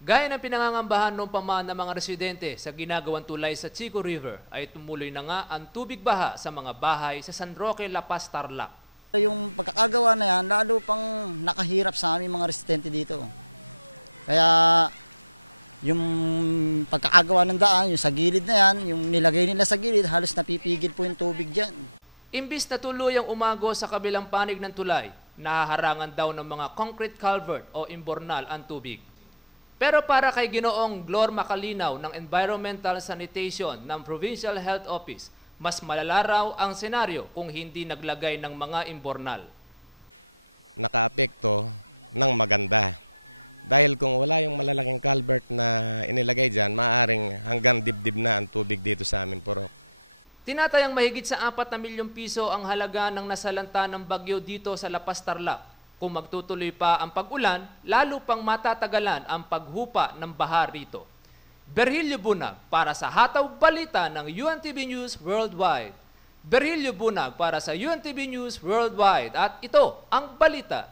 Gaya ng pinangangambahan noong pamaan ng mga residente sa ginagawang tulay sa Chico River ay tumuloy na nga ang tubig baha sa mga bahay sa San Roque, La Paz, Tarlac. Imbis na tuluyang umago sa kabilang panig ng tulay, nahaharangan daw ng mga concrete culvert o imbornal ang tubig. Pero para kay Ginoong Glor Macalinaw ng Environmental Sanitation ng Provincial Health Office, mas malala raw ang senaryo kung hindi naglagay ng mga imbornal. Tinatayang mahigit sa 4 na milyong piso ang halaga ng nasalanta ng bagyo dito sa Lapas Tarlac. Kung magtutuloy pa ang pag-ulan, lalo pang matatagalan ang paghupa ng baha rito. Berhilyo Bunag para sa Hataw Balita ng UNTV News Worldwide. Berhilyo Bunag para sa UNTV News Worldwide at ito ang balita